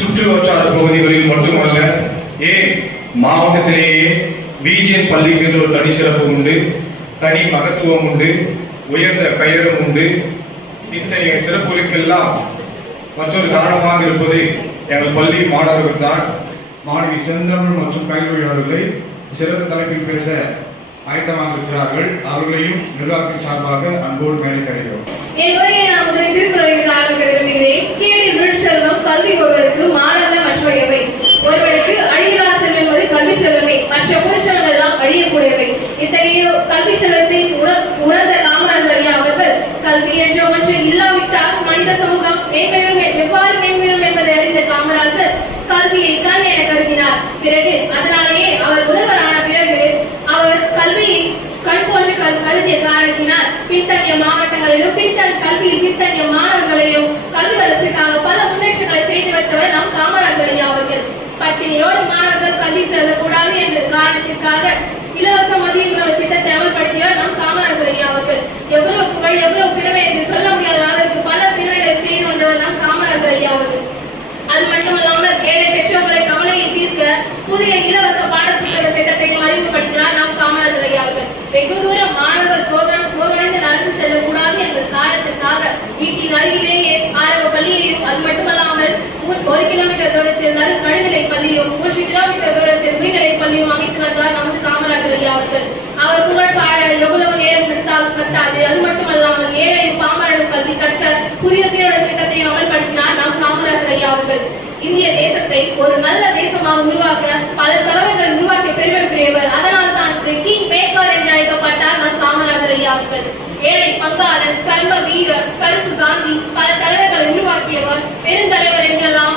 சுற்று வட்டார பகுதிகளில் மட்டுமல்ல, ஏன் மாவட்டத்திலேயே விஜிஎன் பள்ளிக்கு என்று ஒரு தனி சிறப்பு உண்டு, தனி மகத்துவம் உண்டு, உயர்ந்த பெயரும் உண்டு. இத்தகைய சிறப்புகளுக்கெல்லாம் மற்றொரு காரணமாக இருப்பது எங்கள் பள்ளி மாணவர்கள் தான். மாணவி செந்தமிழ் மற்றும் கல்வி அவர்களை சிறந்த தலைப்பில் பேச ஆயத்தமாக இருக்கிறார்கள். அவர்களையும் நிர்வாகத்தின் சார்பாக அன்போடு மேலே கிடைக்கிறோம். என் உரையை நான் முதலில் திருக்குறளில் ஆரம்பிக்க விரும்புகிறேன். கேடில் விழுச்செல்வம் கல்வி ஒருவருக்கு மாடல்ல மற்றவையவை. ஒருவனுக்கு அழிவிலா செல்வம் என்பது கல்வி செல்வமே, மற்ற புருஷங்கள் எல்லாம் அழியக்கூடியவை. இத்தகைய கல்வி செல்வத்தை உணர்ந்த காமராஜர் ஐயா அவர்கள் கல்வி என்ற ஒன்று இல்லாவிட்டால் மனித சமூகம் எவ்வாறு மேன்மையும் என்பதை அறிந்த காமராஜர் கல்வியை கண் என கருதினார். பிறகு அதனாலேயே அவர் முதல்வரான பிறகு அவர் கல்வியை கண் போன்று கருதிய காரணத்தினால் பின்தங்கிய மாவட்டங்களிலும் கல்வியில் பின்தங்கிய மாணவர்களையும் கல்வி வளர்ச்சிக்காக பல முன்னேற்றங்களை செய்து வைத்தவர் நம் காமராஜர் ஐயா அவர்கள். பட்டினியோடு மாணவர்கள் கல்வி செல்லக்கூடாது என்ற காரணத்திற்காக இலவச மதிய உணவு திட்டத்தை அமல்படுத்தியவர் நம் காமராஜர் ஐயா அவர்கள். எவ்வளவு புகழ், எவ்வளவு பெருமை என்று சொல்ல முடியாத அளவிற்கு பல பெருமைகளை செய்து வந்தவர் நம் காமராஜர் ஐயா அவர்கள். அது மட்டுமல்லாமல் ஏழை பெற்றோர்களை கவலையை தீர்க்க புதிய இலவச பாடப்புத்தக திட்டத்தையும் அறிமுகப்படுத்தினார் நாம் காமராஜர் ஐயா அவர்கள். வெகு தூரம் மாணவர்கள் சோர்வடைந்து நடந்து செல்லக்கூடாது என்ற காரணத்திற்காக வீட்டின் அருகிலேயே ஆரம்ப பள்ளியையும், அது மட்டுமல்லாமல் 1 கிலோமீட்டர் தூரத்தில் நடுநிலை பள்ளியும் 3 கிலோமீட்டர் தூரத்தில் உயர்நிலை பள்ளியும் அமைத்து வந்தார் நமது காமராஜர் ஐயா அவர்கள். அவர் புகழ் பாட எவ்வளவு நேரம் எடுத்தால் பத்தாது. அது மட்டுமல்லாமல் ஏழையும் பாமரனும் கல்வி கற்க புதிய சீரோட திட்டத்தையும் அமல்படுத்தினார் நாம் காமராஜர் ஐயா அவர்கள். இந்திய தேசத்தை ஒரு நல்ல தேசமாக உருவாக்க பல தலைவர்கள் உருவாக்கிய பெருமைக்குரியவர். அதனால் தான் கிங் மேக்கர் என்று அழைக்கப்பட்டார் நம் காமராஜர் ஐயா அவர்கள். ஏழை பங்காளர், கர்ம வீரர், கருப்பு காந்தி, பல தலைவர்களை உருவாக்கியவர், பெருந்தலைவர் என்றெல்லாம்